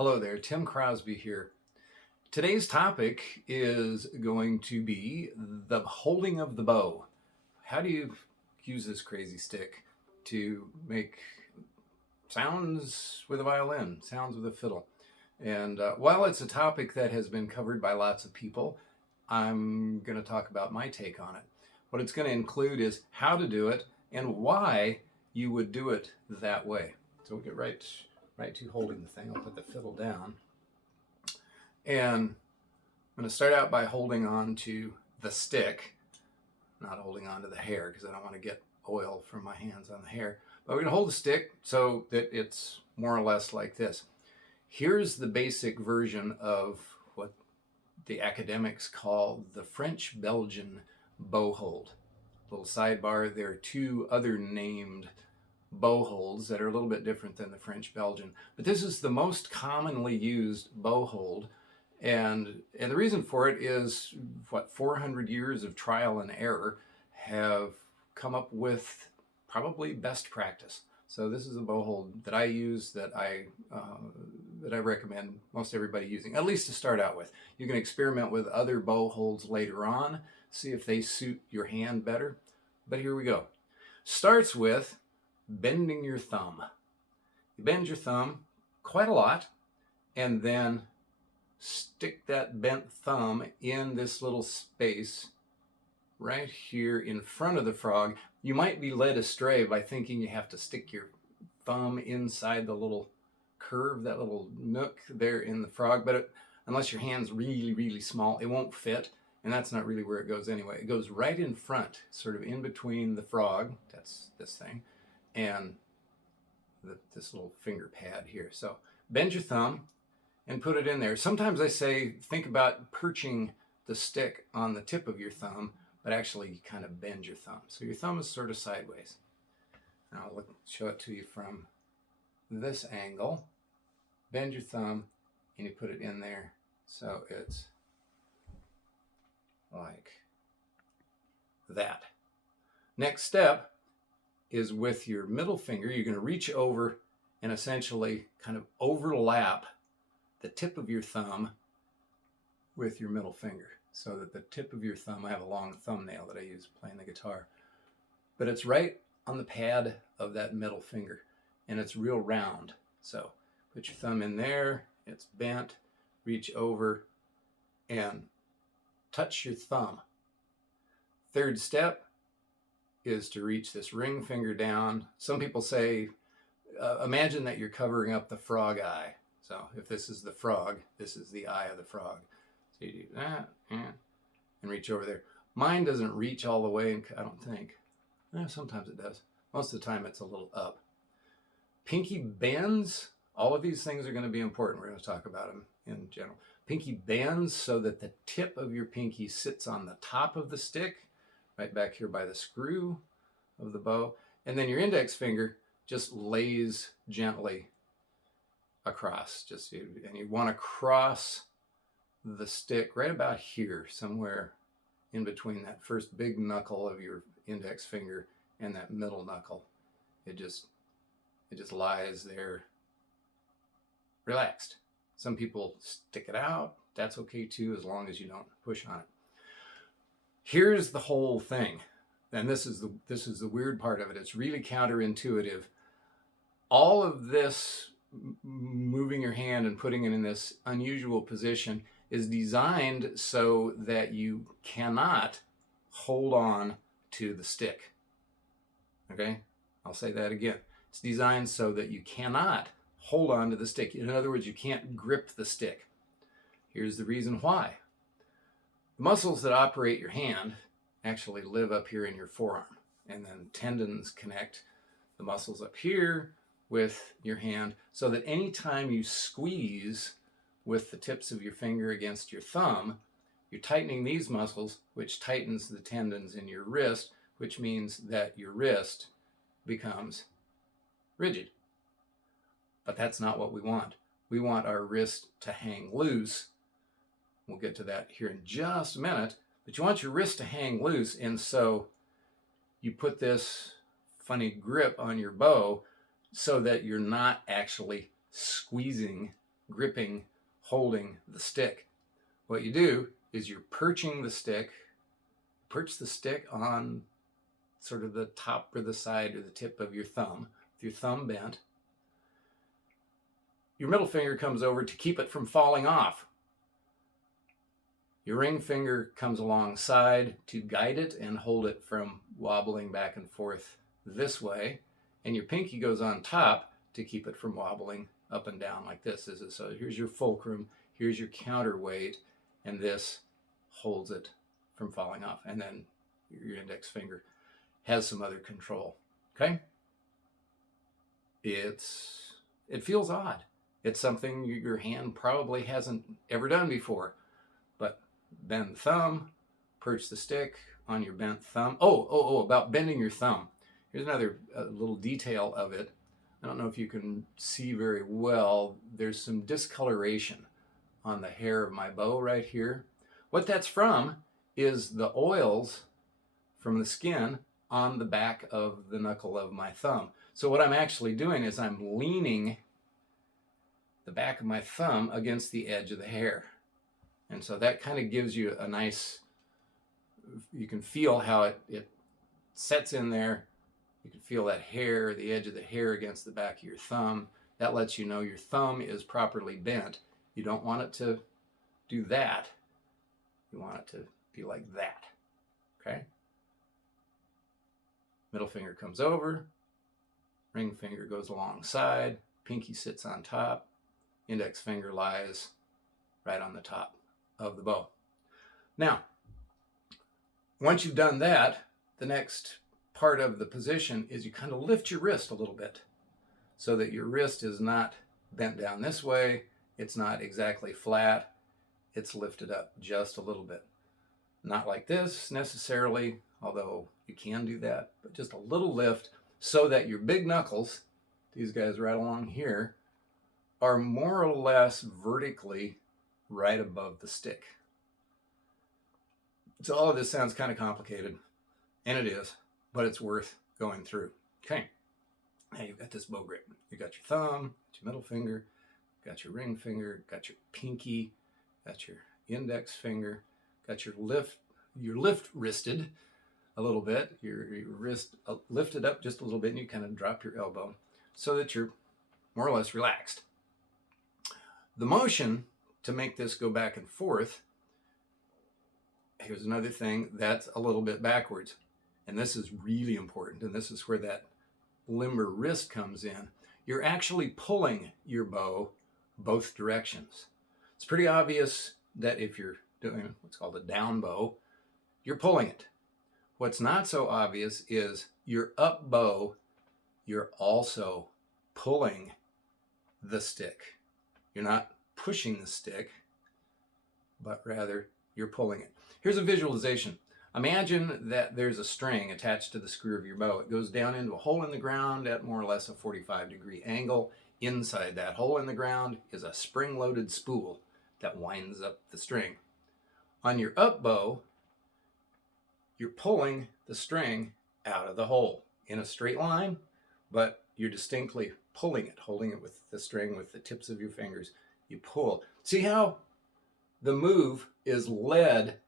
Hello there, Tim Crosby here. Today's topic is going to be the holding of the bow. How do you use this crazy stick to make sounds with a violin, sounds with a fiddle? And while it's a topic that has been covered by lots of people, I'm going to talk about my take on it. What it's going to include is how to do it and why you would do it that way. So we'll get right to holding the thing. I'll put the fiddle down. And I'm going to start out by holding on to the stick, not holding on to the hair because I don't want to get oil from my hands on the hair. But we're going to hold the stick so that it's more or less like this. Here's the basic version of what the academics call the French-Belgian bow hold. Little sidebar, there are two other named bow holds that are a little bit different than the French-Belgian. But this is the most commonly used bow hold. And the reason for it is, 400 years of trial and error have come up with probably best practice. So this is a bow hold that I use, that I recommend most everybody using, at least to start out with. You can experiment with other bow holds later on, see if they suit your hand better. But here we go. Starts with bending your thumb. You bend your thumb quite a lot, and then stick that bent thumb in this little space right here in front of the frog. You might be led astray by thinking you have to stick your thumb inside the little curve, that little nook there in the frog, but unless your hand's really, really small, it won't fit, and that's not really where it goes anyway. It goes right in front, sort of in between the frog, that's this thing, and this little finger pad here. So bend your thumb and put it in there. Sometimes I say, think about perching the stick on the tip of your thumb, but actually kind of bend your thumb. So your thumb is sort of sideways. Now I'll show it to you from this angle. Bend your thumb and you put it in there so it's like that. Next step is with your middle finger, you're going to reach over and essentially kind of overlap the tip of your thumb with your middle finger, so that the tip of your thumb, I have a long thumbnail that I use playing the guitar, but it's right on the pad of that middle finger, and it's real round. So put your thumb in there, it's bent, reach over and touch your thumb. Third step is to reach this ring finger down. Some people say, imagine that you're covering up the frog eye. So if this is the frog, this is the eye of the frog. So you do that and reach over there. Mine doesn't reach all the way, I don't think. Sometimes it does. Most of the time it's a little up. Pinky bends. All of these things are going to be important. We're going to talk about them in general. Pinky bends so that the tip of your pinky sits on the top of the stick, right back here by the screw of the bow. And then your index finger just lays gently across, and you want to cross the stick right about here, somewhere in between that first big knuckle of your index finger and that middle knuckle. It just lies there relaxed. Some people stick it out. That's okay too, as long as you don't push on it. Here's the whole thing, and this is the weird part of it. It's really counterintuitive. All of this moving your hand and putting it in this unusual position is designed so that you cannot hold on to the stick. Okay? I'll say that again. It's designed so that you cannot hold on to the stick. In other words, you can't grip the stick. Here's the reason why. The muscles that operate your hand actually live up here in your forearm, and then tendons connect the muscles up here with your hand, so that anytime you squeeze with the tips of your finger against your thumb, you're tightening these muscles, which tightens the tendons in your wrist, which means that your wrist becomes rigid. But that's not what we want. We want our wrist to hang loose. We'll get to that here in just a minute, but you want your wrist to hang loose, and so you put this funny grip on your bow so that you're not actually squeezing gripping, holding the stick. What you do is you're perching the stick, perch the stick on sort of the top or the side or the tip of your thumb, with your thumb bent. Your middle finger comes over to keep it from falling off. Your ring finger comes alongside to guide it and hold it from wobbling back and forth this way. And your pinky goes on top to keep it from wobbling up and down like this. So here's your fulcrum, here's your counterweight, and this holds it from falling off. And then your index finger has some other control. Okay? It feels odd. It's something your hand probably hasn't ever done before. But bend the thumb, perch the stick on your bent thumb. About bending your thumb. Here's another little detail of it. I don't know if you can see very well. There's some discoloration on the hair of my bow right here. What that's from is the oils from the skin on the back of the knuckle of my thumb. So what I'm actually doing is I'm leaning the back of my thumb against the edge of the hair. And so that kind of gives you a nice, you can feel how it sets in there. You can feel that hair, the edge of the hair against the back of your thumb. That lets you know your thumb is properly bent. You don't want it to do that. You want it to be like that. Okay? Middle finger comes over. Ring finger goes alongside. Pinky sits on top. Index finger lies right on the top of the bow. Now, once you've done that, the next part of the position is you kind of lift your wrist a little bit so that your wrist is not bent down this way. It's not exactly flat. It's lifted up just a little bit. Not like this necessarily, although you can do that, but just a little lift so that your big knuckles, these guys right along here, are more or less vertically right above the stick. So all of this sounds kind of complicated, and it is, but it's worth going through. Okay, now you've got this bow grip. You got your thumb, your middle finger, got your ring finger, got your pinky, got your index finger, got your lift wristed a little bit, your wrist lifted up just a little bit, and you kind of drop your elbow so that you're more or less relaxed. The motion to make this go back and forth, here's another thing that's a little bit backwards. And this is really important, and this is where that limber wrist comes in. You're actually pulling your bow both directions. It's pretty obvious that if you're doing what's called a down bow, you're pulling it. What's not so obvious is your up bow, you're also pulling the stick. You're not pushing the stick, but rather you're pulling it. Here's a visualization. Imagine that there's a string attached to the screw of your bow. It goes down into a hole in the ground at more or less a 45-degree angle. Inside that hole in the ground is a spring-loaded spool that winds up the string. On your up bow, you're pulling the string out of the hole in a straight line, but you're distinctly pulling it, holding it with the string with the tips of your fingers. You pull. See how the move is led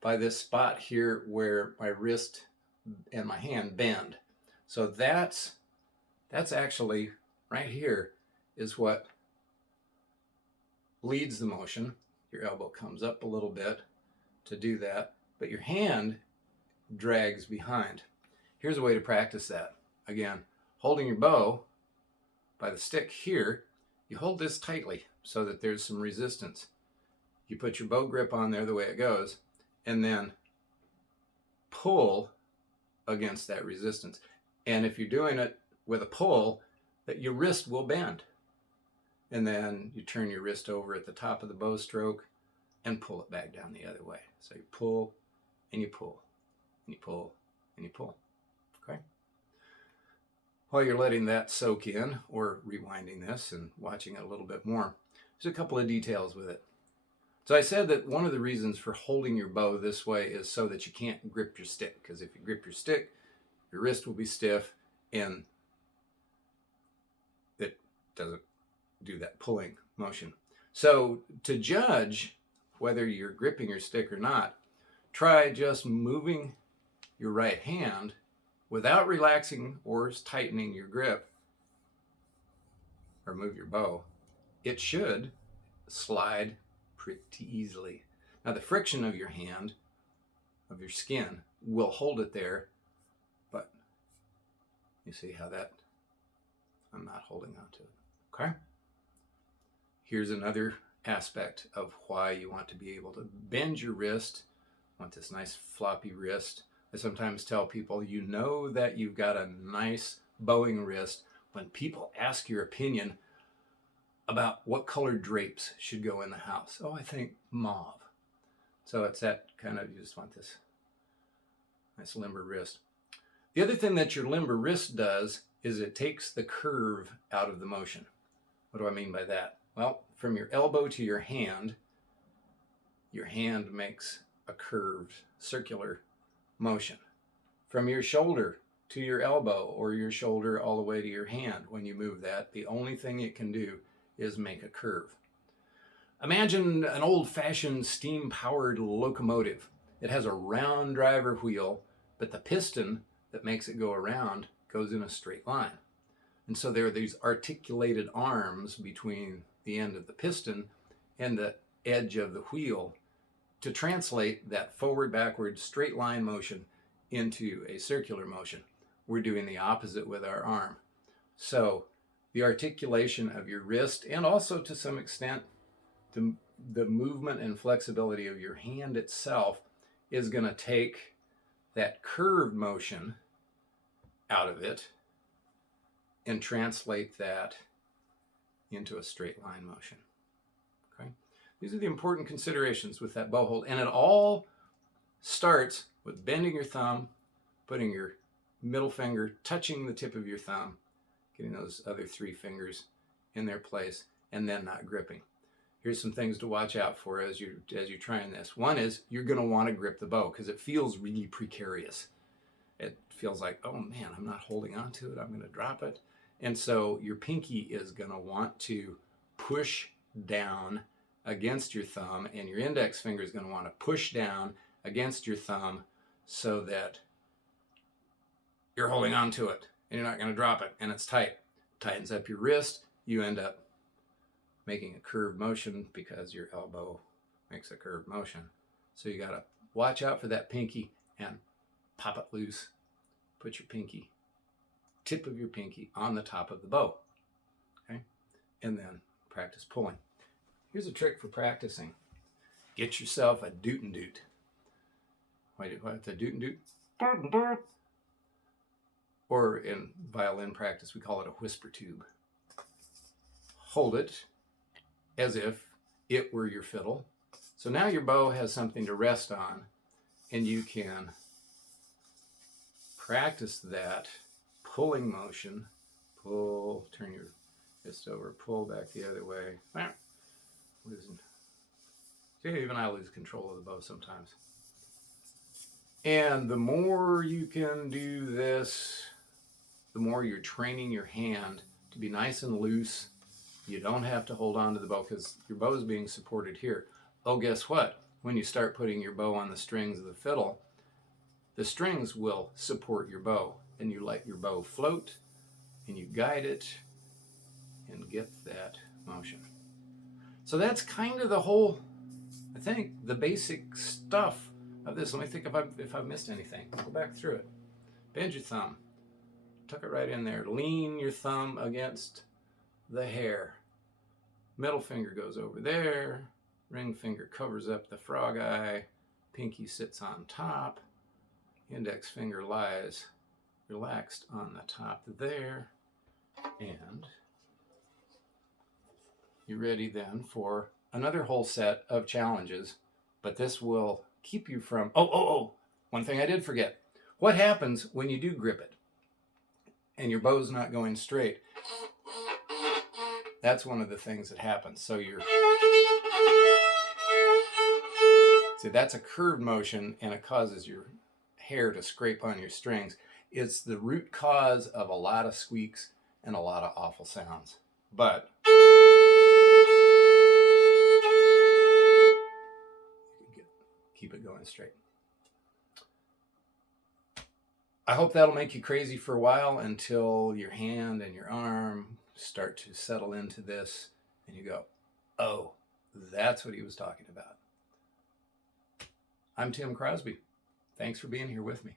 by this spot here where my wrist and my hand bend. So that's actually right here is what leads the motion. Your elbow comes up a little bit to do that, but your hand drags behind. Here's a way to practice that. Again, holding your bow by the stick here, you hold this tightly so that there's some resistance. You put your bow grip on there the way it goes, and then pull against that resistance. And if you're doing it with a pull, that your wrist will bend. And then you turn your wrist over at the top of the bow stroke and pull it back down the other way. So you pull and you pull and you pull and you pull. Okay? While you're letting that soak in or rewinding this and watching it a little bit more, there's a couple of details with it. So I said that one of the reasons for holding your bow this way is so that you can't grip your stick, because if you grip your stick, your wrist will be stiff and it doesn't do that pulling motion. So to judge whether you're gripping your stick or not, try just moving your right hand without relaxing or tightening your grip, or move your bow. It should slide pretty easily. Now the friction of your hand, of your skin, will hold it there, but you see how that, I'm not holding on to it, okay? Here's another aspect of why you want to be able to bend your wrist. You want this nice floppy wrist. I sometimes tell people, you know that you've got a nice bowing wrist when people ask your opinion about what colored drapes should go in the house. Oh, I think mauve. So it's that kind of, you just want this nice limber wrist. The other thing that your limber wrist does is it takes the curve out of the motion. What do I mean by that? Well, from your elbow to your hand makes a curved circular motion. From your shoulder to your elbow, or your shoulder all the way to your hand, when you move that, the only thing it can do is make a curve. Imagine an old-fashioned steam-powered locomotive. It has a round driver wheel, but the piston that makes it go around goes in a straight line. And so there are these articulated arms between the end of the piston and the edge of the wheel to translate that forward, backward, straight line motion into a circular motion. We're doing the opposite with our arm. So the articulation of your wrist, and also to some extent the movement and flexibility of your hand itself, is going to take that curved motion out of it and translate that into a straight line motion. Okay? These are the important considerations with that bow hold. And it all starts with bending your thumb, putting your middle finger touching the tip of your thumb, getting those other three fingers in their place, and then not gripping. Here's some things to watch out for as you're trying this. One is you're going to want to grip the bow because it feels really precarious. It feels like, oh man, I'm not holding on to it. I'm going to drop it. And so your pinky is going to want to push down against your thumb, and your index finger is going to want to push down against your thumb so that you're holding on to it and you're not going to drop it, and it's tight. Tightens up your wrist. You end up making a curved motion because your elbow makes a curved motion. So you got to watch out for that pinky and pop it loose. Put your pinky, tip of your pinky, on the top of the bow. Okay? And then practice pulling. Here's a trick for practicing. Get yourself a doot-and-doot. What's a doot-and-doot? Or in violin practice, we call it a whisper tube. Hold it as if it were your fiddle. So now your bow has something to rest on, and you can practice that pulling motion. Pull, turn your fist over, pull back the other way. See, even I lose control of the bow sometimes. And the more you can do this, the more you're training your hand to be nice and loose. You don't have to hold on to the bow because your bow is being supported here. Oh, guess what? When you start putting your bow on the strings of the fiddle, the strings will support your bow, and you let your bow float, and you guide it and get that motion. So that's kind of the whole, I think, the basic stuff of this. Let me think if I've missed anything. Go back through it. Bend your thumb. Tuck it right in there. Lean your thumb against the hair. Middle finger goes over there. Ring finger covers up the frog eye. Pinky sits on top. Index finger lies relaxed on the top there. And you're ready then for another whole set of challenges. But this will keep you from... One thing I did forget. What happens when you do grip it and your bow's not going straight? That's one of the things that happens. So you're... See, that's a curved motion, and it causes your hair to scrape on your strings. It's the root cause of a lot of squeaks and a lot of awful sounds. But demonstrate. I hope that'll make you crazy for a while until your hand and your arm start to settle into this and you go, oh, that's what he was talking about. I'm Tim Crosby. Thanks for being here with me.